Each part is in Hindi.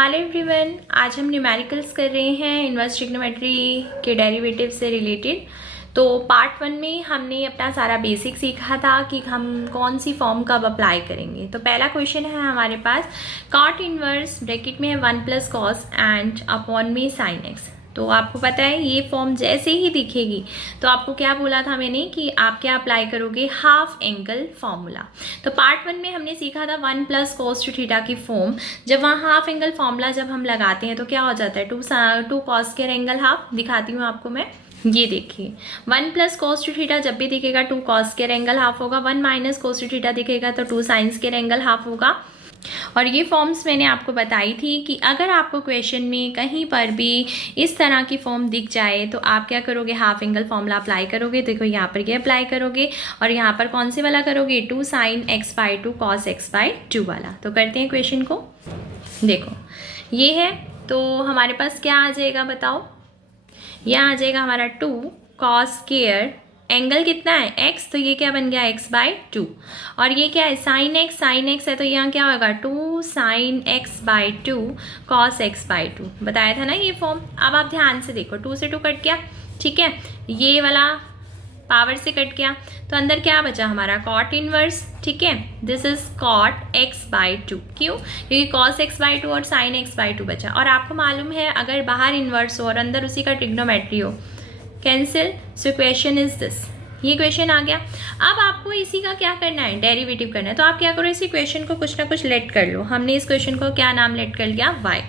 हेलो एवरीवन, आज हम न्यूमेरिकल्स कर रहे हैं इनवर्स ट्रिग्नोमेट्री के डेरिवेटिव से रिलेटेड। तो पार्ट 1 में हमने अपना सारा बेसिक सीखा था कि हम कौन सी फॉर्म कब अप्लाई करेंगे। तो पहला क्वेश्चन है हमारे पास, कॉट इनवर्स ब्रैकेट में है 1 प्लस कॉस एंड अपॉन में साइन एक्स। तो आपको पता है ये फॉर्म जैसे ही दिखेगी तो आपको क्या बोला था मैंने कि आप क्या अप्लाई करोगे, हाफ एंगल फॉर्मूला। तो पार्ट 1 में हमने सीखा था 1 प्लस कोस टू थीटा की फॉर्म। जब वहाँ हाफ एंगल फॉर्मूला जब हम लगाते हैं तो क्या हो जाता है, two cos square angle half. दिखाती हूँ आपको मैं, ये देखिए 1 प्लस कोस टू थीटा जब भी दिखेगा 2 कॉस स्क्वायर एंगल हाफ होगा, 1 माइनस कोस टू थीटा दिखेगा तो 2 साइन स्क्वायर एंगल हाफ होगा। और ये फॉर्म्स मैंने आपको बताई थी कि अगर आपको क्वेश्चन में कहीं पर भी इस तरह की फॉर्म दिख जाए तो आप क्या करोगे, हाफ एंगल फॉर्मूला अप्लाई करोगे। देखो यहाँ पर ये अप्लाई करोगे और यहाँ पर कौन से वाला करोगे, 2 sine x by 2 cos x by 2 वाला। तो करते हैं क्वेश्चन को। देखो ये है, तो हमारे पास क्या आ जाएगा बताओ, यहाँ आ जाएगा हमारा 2 कॉस स्क्वायर एंगल कितना है x, तो ये क्या बन गया x बाई 2। और ये क्या है, साइन एक्स है तो यहाँ क्या होगा 2 sine x by 2 cos x by 2। बताया था ना ये फॉर्म। अब आप ध्यान से देखो, 2 से 2 कट गया, ठीक है, ये वाला पावर से कट गया, तो अंदर क्या बचा हमारा कॉट इनवर्स, ठीक है, this is cot x by 2। क्यों, क्योंकि कॉस एक्स बाई 2 और साइन एक्स बाई 2 बचा। और आपको मालूम है अगर बाहर इनवर्स हो और अंदर उसी का ट्रिग्नोमेट्री हो, cancel, so question is this, ये क्वेश्चन आ गया। अब आपको इसी का क्या करना है, डेरिवेटिव करना है। तो आप क्या करो, इसी क्वेश्चन को कुछ ना कुछ लेट कर लो। हमने इस क्वेश्चन को क्या नाम लेट कर लिया, y।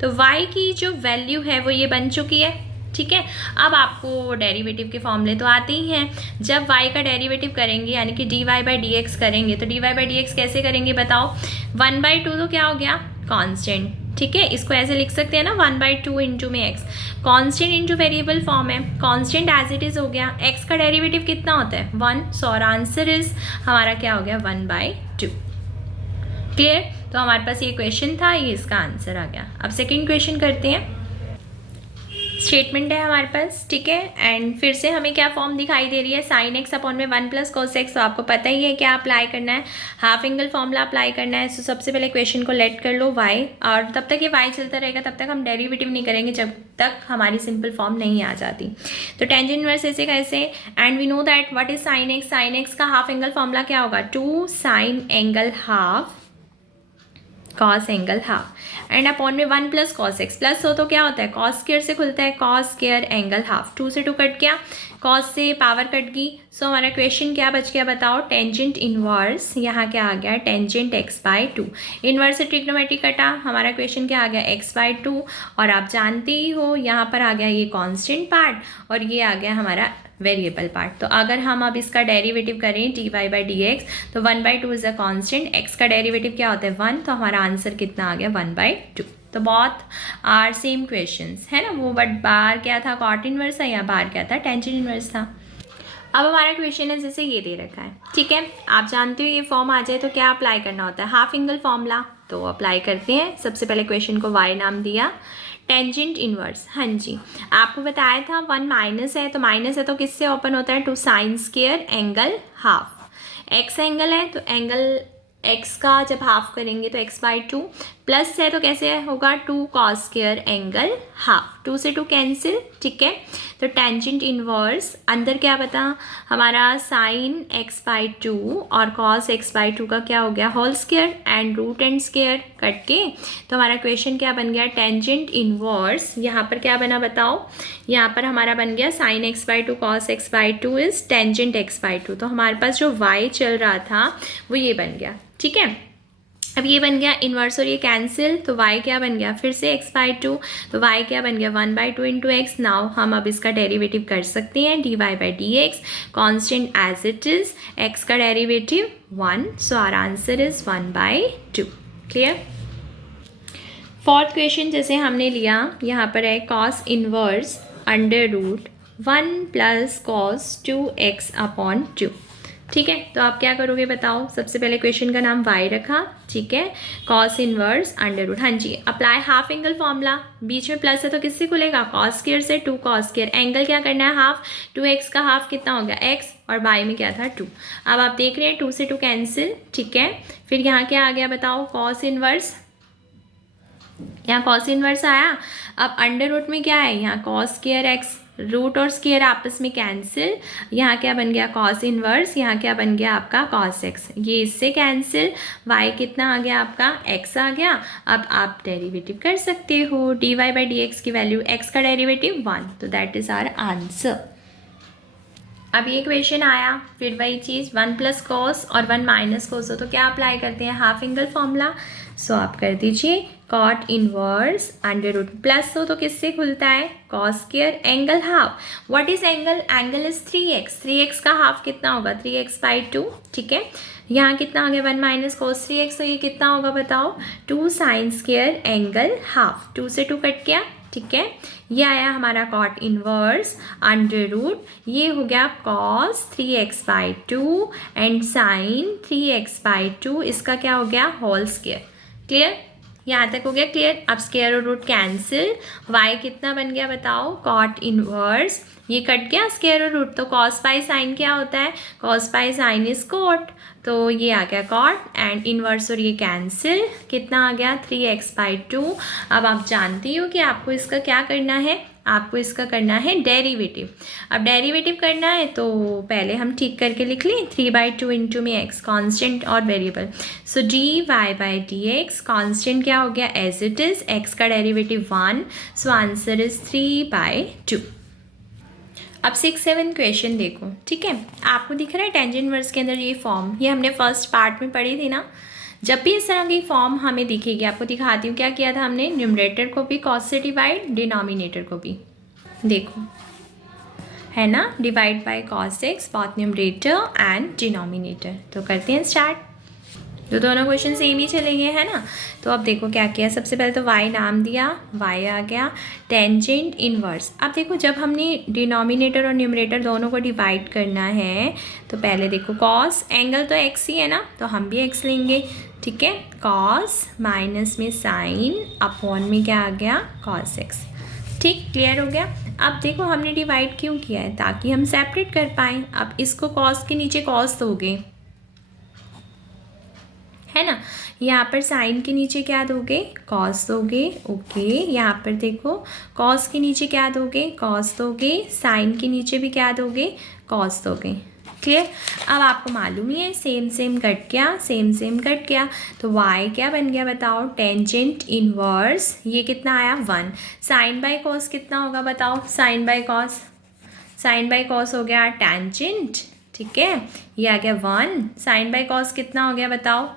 तो y की जो वैल्यू है वो ये बन चुकी है, ठीक है। अब आपको डेरिवेटिव के फॉर्मूले तो आते ही हैं। जब y का डेरिवेटिव करेंगे यानी कि dy बाई डी एक्स करेंगे, तो dy बाई डी एक्स कैसे करेंगे बताओ, 1/2 तो क्या हो गया, कांस्टेंट, ठीक है। इसको ऐसे लिख सकते हैं ना, 1/2 इंटू में x, constant into variable form है, कांस्टेंट एज इट इज हो गया। x का डेरिवेटिव कितना होता है 1, सो और आंसर इज हमारा क्या हो गया 1/2। क्लियर, तो हमारे पास ये क्वेश्चन था, ये इसका आंसर आ गया। अब सेकंड क्वेश्चन करते हैं। स्टेटमेंट है हमारे पास, ठीक है, एंड फिर से हमें क्या फॉर्म दिखाई दे रही है, साइन एक्स अपॉन में 1 प्लस कोस एक्स। तो आपको पता ही है क्या अप्लाई करना है, हाफ एंगल फॉर्मूला अप्लाई करना है। सो सबसे पहले क्वेश्चन को लेट कर लो y, और तब तक ये y चलता रहेगा, तब तक हम डेरिवेटिव नहीं करेंगे जब तक हमारी सिंपल फॉर्म नहीं आ जाती। तो टेंजेंट इनवर्स ऐसे कैसे, and we know that what is sine x, sine x का हाफ एंगल फॉर्मूला क्या होगा, 2 sine angle half cos angle half and upon में 1 प्लस कॉस एक्स। प्लस हो तो क्या होता है, कॉस स्क्वायर से खुलता है, कॉस स्क्वायर एंगल हाफ। 2 से 2 कट गया, कॉस से पावर कट गई। सो हमारा क्वेश्चन क्या बच गया बताओ, टेंजेंट इनवर्स, यहाँ क्या आ गया, टेंजेंट एक्स बाई 2। इनवर्स से ट्रिग्नोमेट्री कटा, हमारा क्वेश्चन क्या आ गया एक्स बाई 2। और आप जानते ही हो यहाँ पर आ गया ये कॉन्स्टेंट पार्ट और ये आ गया हमारा वेरिएबल पार्ट। तो अगर हम अब इसका डेरिवेटिव करें dy बाई डी एक्स, तो 1/2 इज अ कांस्टेंट, x का डेरिवेटिव क्या होता है 1, तो हमारा आंसर कितना आ गया 1/2। तो बहुत आर सेम क्वेश्चंस है ना वो, बट बाहर क्या था, कॉट इनवर्स था, या बाहर क्या था, टेंजेंट इनवर्स था। अब हमारा क्वेश्चन है जैसे ये दे रखा है, ठीक है, आप जानते हो ये फॉर्म आ जाए तो क्या अप्लाई करना होता है, हाफ एंगल फॉर्मूला। तो अप्लाई करते हैं। सबसे पहले क्वेश्चन को y नाम दिया, टेंजेंट इनवर्स, हाँ जी, आपको बताया था 1 माइनस है, तो माइनस है तो किससे ओपन होता है, 2 sine square angle half. x angle है तो एंगल x का जब हाफ करेंगे तो x बाई 2, प्लस है तो कैसे होगा 2 कॉस स्क्वायर एंगल हाफ। 2 से 2 कैंसिल, ठीक है। तो टेंजेंट इनवर्स अंदर क्या बता हमारा साइन x बाई 2 और कॉस x बाई 2 का क्या हो गया whole square and root and square cut के। तो हमारा क्वेश्चन क्या बन गया, टेंजेंट इनवर्स, यहाँ पर क्या बना बताओ, यहाँ पर हमारा बन गया sine x by 2 cos x by 2 is tangent x by 2। तो हमारे पास जो y चल रहा था वो ये बन गया, ठीक है। अब ये बन गया इन्वर्स और ये कैंसिल, तो y क्या बन गया फिर से x बाई 2, तो y क्या बन गया 1/2 इंटू एक्स। नाउ हम अब इसका डेरिवेटिव कर सकते हैं, dy by d x, constant as it is, x का derivative 1, so our answer is 1/2। Clear. Fourth question जैसे हमने लिया, यहाँ पर है cos inverse under root 1 plus cos 2x upon 2, ठीक है। तो आप क्या करोगे बताओ, सबसे पहले क्वेश्चन का नाम y रखा, ठीक है, कॉस इनवर्स अंडर रूट, हाँ जी, अप्लाई हाफ एंगल फॉर्मूला, बीच में प्लस है तो किससे खुलेगा, कॉस स्क्वायर से, 2 कॉस स्क्वायर, एंगल क्या करना है हाफ, 2x का हाफ कितना हो गया x, और y में क्या था 2। अब आप देख रहे हैं 2 से 2 कैंसिल, ठीक है। फिर यहाँ क्या आ गया बताओ, कॉस इनवर्स यहाँ कॉस इनवर्स आया। अब अंडर रूट में क्या है, यहाँ कॉस स्क्वायर एक्स, रूट और स्क्वायर आपस में कैंसिल, यहाँ क्या बन गया कॉस इनवर्स, यहाँ क्या बन गया आपका कॉस एक्स, ये इससे कैंसिल, y कितना आ गया आपका x आ गया। अब आप डेरिवेटिव कर सकते हो, dy बाई डी एक्स की वैल्यू, x का डेरिवेटिव 1, तो दैट इज़ आवर आंसर। अब ये क्वेश्चन आया, फिर वही चीज़ 1 प्लस कॉस और 1 माइनस कॉस हो तो क्या अप्लाई करते हैं, हाफ एंगल फॉर्मूला। सो आप कर दीजिए cot inverse under root, plus हो तो किससे खुलता है, cos square angle half. What is angle, angle is 3x, 3x का हाफ कितना होगा 3x/2, ठीक है। यहाँ कितना आ गया 1 माइनस कॉस 3x, तो ये कितना होगा बताओ 2 साइन स्क्वायर एंगल हाफ, 2 से 2 कट गया, ठीक है। ये आया हमारा कॉट इनवर्स अंडर रूट, ये हो गया cos 3x/2 and sign 3x/2, इसका क्या हो गया होल स्क्वायर। क्लियर, यहाँ तक हो गया क्लियर। अब स्क्वायर और रूट कैंसिल, y कितना बन गया बताओ कॉट इनवर्स, ये कट गया स्क्वायर और रूट, तो कॉस पाई साइन क्या होता है, cos by sine is cot, तो ये आ गया कॉट एंड इनवर्स और ये कैंसिल, कितना आ गया 3x/2। अब आप जानती हो कि आपको इसका क्या करना है, आपको इसका करना है डेरिवेटिव। अब डेरिवेटिव करना है तो पहले हम ठीक करके लिख लें, 3/2 इंटू में x कांस्टेंट और वेरिएबल, सो dy/dx कांस्टेंट क्या हो गया एज इट इज़, x का डेरिवेटिव 1, सो आंसर इज 3/2। अब 6, 7 क्वेश्चन देखो, ठीक है। आपको दिख रहा है टेंजेंट इनवर्स के अंदर ये फॉर्म, ये हमने फर्स्ट पार्ट में पढ़ी थी ना। जब भी इस तरह की फॉर्म हमें दिखेगी, आपको दिखाती हूँ क्या किया था हमने, न्यूमरेटर को भी कॉस से डिवाइड, डिनोमिनेटर को भी, देखो है ना, divide by cos x, both numerator and denominator. तो करते हैं स्टार्ट, तो दोनों क्वेश्चन सेम ही चलेंगे, है ना। तो अब देखो क्या किया, सबसे पहले तो y नाम दिया, y आ गया टेंजेंट इनवर्स। अब देखो जब हमने डिनोमिनेटर और न्यूमरेटर दोनों को डिवाइड करना है तो पहले देखो कॉस, एंगल तो x ही है ना, तो हम भी x लेंगे, ठीक है। कॉस माइनस में साइन अपॉन में क्या आ गया कॉस x, ठीक, क्लियर हो गया। अब देखो हमने डिवाइड क्यों किया है, ताकि हम सेपरेट कर पाएँ। अब इसको कॉस के नीचे कॉस दोगे, है ना, यहाँ पर साइन के नीचे क्या दोगे कॉस दोगे, ओके। यहाँ पर देखो कॉस के नीचे क्या दोगे कॉस दोगे, साइन के नीचे भी क्या दोगे कॉस दोगे, क्लियर। अब आपको मालूम ही है सेम सेम कट गया, सेम सेम कट गया, तो y क्या बन गया बताओ टेंजेंट इनवर्स, ये कितना आया 1, साइन बाय कॉस कितना होगा बताओ, sine by cos, sine by cos हो गया टेंजेंट, ठीक है, ये आ गया 1, साइन बाय कॉस कितना हो गया बताओ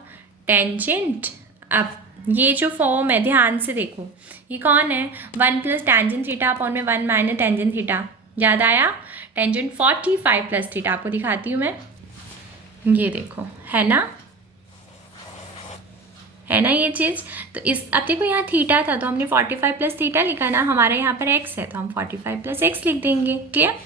टेंजेंट। अब ये जो फॉर्म है ध्यान से देखो, ये कौन है 1 प्लस टेंजेंट थीटा अपॉन में 1 माइनस टेंजेंट थीटा, याद आया, टेंजेंट 45 प्लस थीटा, आपको दिखाती हूँ मैं, ये देखो है ना, है ना ये चीज़। तो इस अब देखो यहाँ थीटा था तो हमने 45 प्लस थीटा लिखा ना, हमारा यहाँ पर x है तो हम 45 प्लस x लिख देंगे, क्लियर।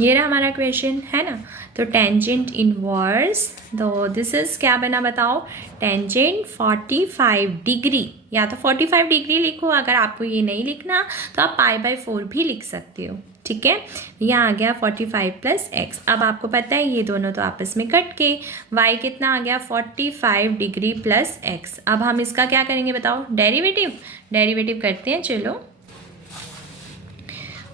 ये रहा हमारा क्वेश्चन, है ना। तो टेंजेंट इनवर्स, तो दिस इज क्या बना बताओ टेंजेंट 45 डिग्री, या तो 45 डिग्री लिखो, अगर आपको ये नहीं लिखना तो आप π/4 भी लिख सकते हो, ठीक है। यहाँ आ गया 45 प्लस x। अब आपको पता है ये दोनों तो आपस में कट के, y कितना आ गया 45 डिग्री प्लस x। अब हम इसका क्या करेंगे बताओ डेरिवेटिव, डेरिवेटिव करते हैं, चलो।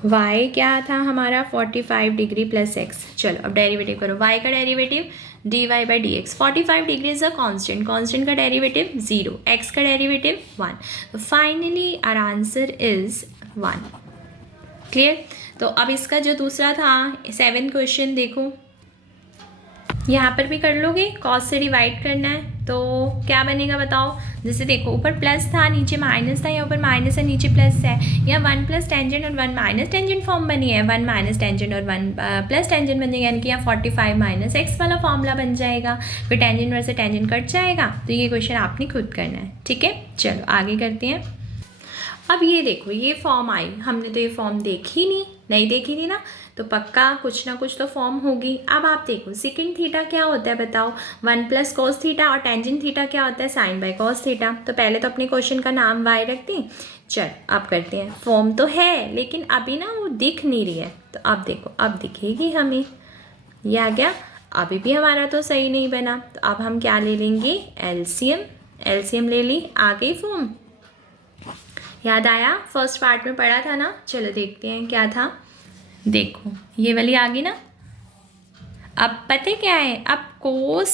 y क्या था हमारा 45 डिग्री प्लस x, चलो अब डेरिवेटिव करो, y का derivative dy by d x, 45 degree is a constant, constant का डेरिवेटिव 0, x का डेरिवेटिव 1, तो finally our answer is 1, clear. तो अब इसका जो दूसरा था 7 क्वेश्चन देखो, यहाँ पर भी कर लोगे, कॉस से डिवाइड करना है तो क्या बनेगा बताओ, जैसे देखो ऊपर प्लस था नीचे माइनस था, या ऊपर माइनस है नीचे प्लस है, या 1 प्लस टेंजेंट और 1 माइनस टेंजेंट फॉर्म बनी है, 1 माइनस टेंजेंट और 1 प्लस टेंजेंट बन जाएगा, यानी कि यहाँ 45 माइनस एक्स वाला फॉर्मूला बन जाएगा, फिर टेंजेंट वर्सेस टेंजेंट कट जाएगा। तो ये क्वेश्चन आपने खुद करना है, ठीक है। चलो आगे करते हैं। अब ये देखो ये फॉर्म आई, हमने तो ये फॉर्म देखी नहीं देखी थी ना, तो पक्का कुछ ना कुछ तो फॉर्म होगी। अब आप देखो सेकंड थीटा क्या होता है बताओ, 1 प्लस कॉस थीटा, और टेंजेंट थीटा क्या होता है साइन बाय कॉस थीटा। तो पहले तो अपने क्वेश्चन का नाम y रख दें, चल अब करते हैं। फॉर्म तो है लेकिन अभी ना वो दिख नहीं रही है, तो अब देखो अब दिखेगी हमें, ये आ गया। अभी भी हमारा तो सही नहीं बना, तो अब हम क्या ले लेंगे एलसीएम, एलसीएम ले ली, आ गई फॉर्म। याद आया? फर्स्ट पार्ट में पढ़ा था ना। चलो देखते हैं क्या था। देखो ये वाली आ गई ना। अब पता है क्या है, अब कोस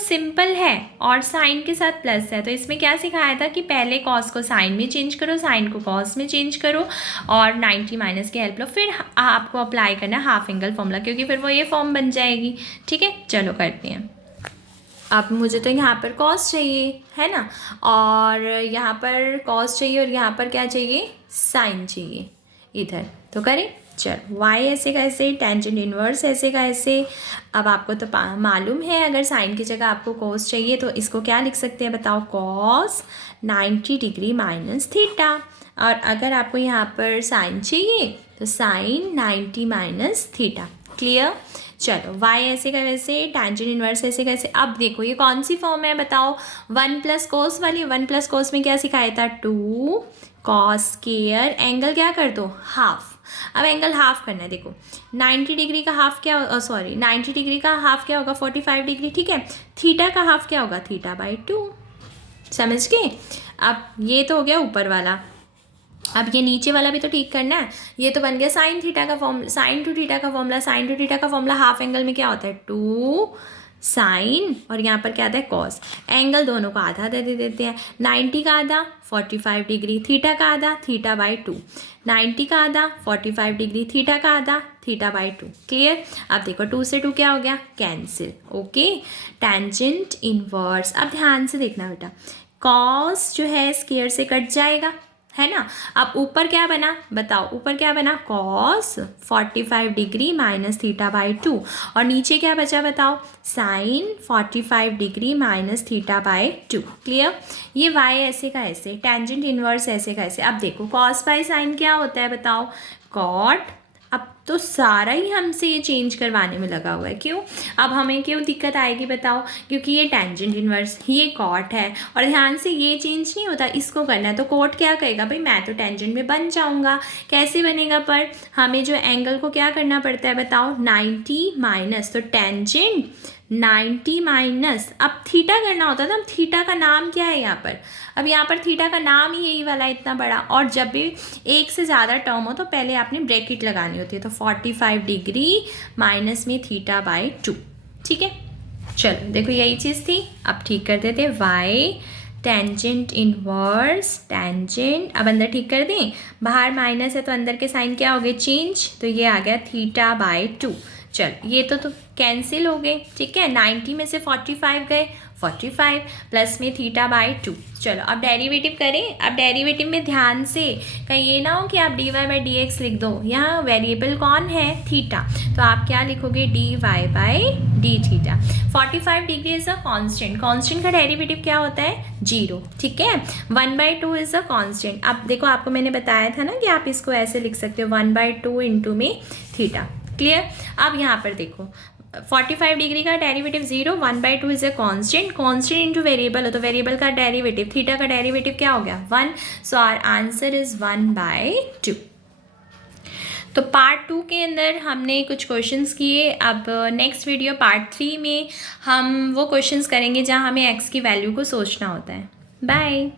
सिंपल है और साइन के साथ प्लस है, तो इसमें क्या सिखाया था कि पहले कॉस को साइन में चेंज करो, साइन को कॉस में चेंज करो और 90 माइनस की हेल्प लो, फिर आपको अप्लाई करना हाफ एंगल फॉर्मूला, क्योंकि फिर वो ये फॉर्म बन जाएगी। ठीक है, चलो करते हैं। अब मुझे तो यहाँ पर कॉस चाहिए है ना, और यहाँ पर कॉस चाहिए और यहाँ पर क्या चाहिए, साइन चाहिए इधर। तो करें, चलो y ऐसे का ऐसे, टेंजेंट इनवर्स ऐसे का ऐसे। अब आपको तो मालूम है, अगर साइन की जगह आपको कॉस चाहिए तो इसको क्या लिख सकते हैं बताओ, कॉस 90 डिग्री माइनस थीटा। और अगर आपको यहाँ पर साइन चाहिए तो साइन 90 माइनस थीटा। क्लियर? चलो y ऐसे का वैसे, टेंजेंट इनवर्स ऐसे का ऐसे। अब देखो ये कौन सी फॉर्म है बताओ, 1 प्लस कोस वाली। 1 प्लस कोस में क्या सिखाया था, 2 कॉस स्क्वायर, एंगल क्या कर दो, हाफ। अब एंगल हाफ करना है, देखो 90 डिग्री का हाफ क्या, 90 डिग्री का हाफ क्या होगा, 45 डिग्री। ठीक है, थीटा का हाफ क्या होगा, थीटा बाई 2। समझ गए? अब ये तो हो गया ऊपर वाला, अब ये नीचे वाला भी तो ठीक करना है। ये तो बन गया साइन थीटा का फॉर्मूला, साइन टू थीटा का फॉर्मूला। साइन टू थीटा का फॉर्मूला हाफ एंगल में क्या होता है, 2 साइन, और यहाँ पर क्या आता है, कॉस। एंगल दोनों को आधा दे देते हैं, 90 का आधा 45 डिग्री, थीटा का आधा थीटा बाई 2, 90 का आधा 45 डिग्री, थीटा का आधा थीटा बाई 2। क्लियर? अब देखो 2 से 2 क्या हो गया, कैंसिल। Okay, tangent inverse. अब ध्यान से देखना बेटा, कॉस जो है स्क्वायर से कट जाएगा है ना। अब ऊपर क्या बना बताओ, ऊपर क्या बना, cos 45 degree minus theta by 2, और नीचे क्या बचा बताओ, sine 45 degree minus theta by 2। Clear? ये y ऐसे का ऐसे, टेंजेंट इनवर्स ऐसे का ऐसे। अब देखो कॉस बाई साइन क्या होता है बताओ, कॉट। अब तो सारा ही हमसे ये चेंज करवाने में लगा हुआ है, क्यों? अब हमें क्यों दिक्कत आएगी बताओ, क्योंकि ये टेंजेंट इनवर्स, ये कॉट है, और ध्यान से ये चेंज नहीं होता, इसको करना है। तो कॉट क्या कहेगा, भाई मैं तो टेंजेंट में बन जाऊंगा। कैसे बनेगा, पर हमें जो एंगल को क्या करना पड़ता है बताओ, 90 माइनस, तो टेंजेंट 90 माइनस, अब थीटा करना होता था। अब थीटा का नाम क्या है यहाँ पर, अब यहाँ पर थीटा का नाम ही यही वाला इतना बड़ा, और जब भी एक से ज़्यादा टर्म हो तो पहले आपने ब्रैकेट लगानी होती है। तो 45 डिग्री माइनस में थीटा बाई 2। ठीक है, चलो देखो यही चीज़ थी। अब ठीक कर देते, y टेंजेंट इनवर्स, टेंजेंट, अब अंदर ठीक कर दें, बाहर माइनस है तो अंदर के साइन क्या हो गए, चेंज, तो ये आ गया थीटा बाई 2। चल ये तो कैंसिल हो गए। ठीक है, 90 में से 45 गए, 45 प्लस में थीटा बाई 2। चलो अब डेरिवेटिव करें। अब डेरिवेटिव में ध्यान से, कहीं ये ना हो कि आप dy बाई डी एक्स लिख दो, यहाँ वेरिएबल कौन है, थीटा, तो आप क्या लिखोगे, dy by D theta. 45 degree is a constant, constant का डेरिवेटिव क्या होता है, 0। ठीक है, 1/2 इज अ कांस्टेंट। अब देखो आपको मैंने बताया था ना कि आप इसको ऐसे लिख सकते हो, 1/2 इंटू में थीटा। क्लियर? अब यहाँ पर देखो 45 डिग्री का derivative 0, 1/2 is a constant, constant into variable हो तो वेरिएबल का डेरिवेटिव, थीटा का डेरिवेटिव क्या हो गया, 1। So our answer is 1/2। तो पार्ट 2 के अंदर हमने कुछ क्वेश्चंस किए। अब नेक्स्ट वीडियो पार्ट 3 में हम वो क्वेश्चंस करेंगे जहाँ हमें x की वैल्यू को सोचना होता है। बाय।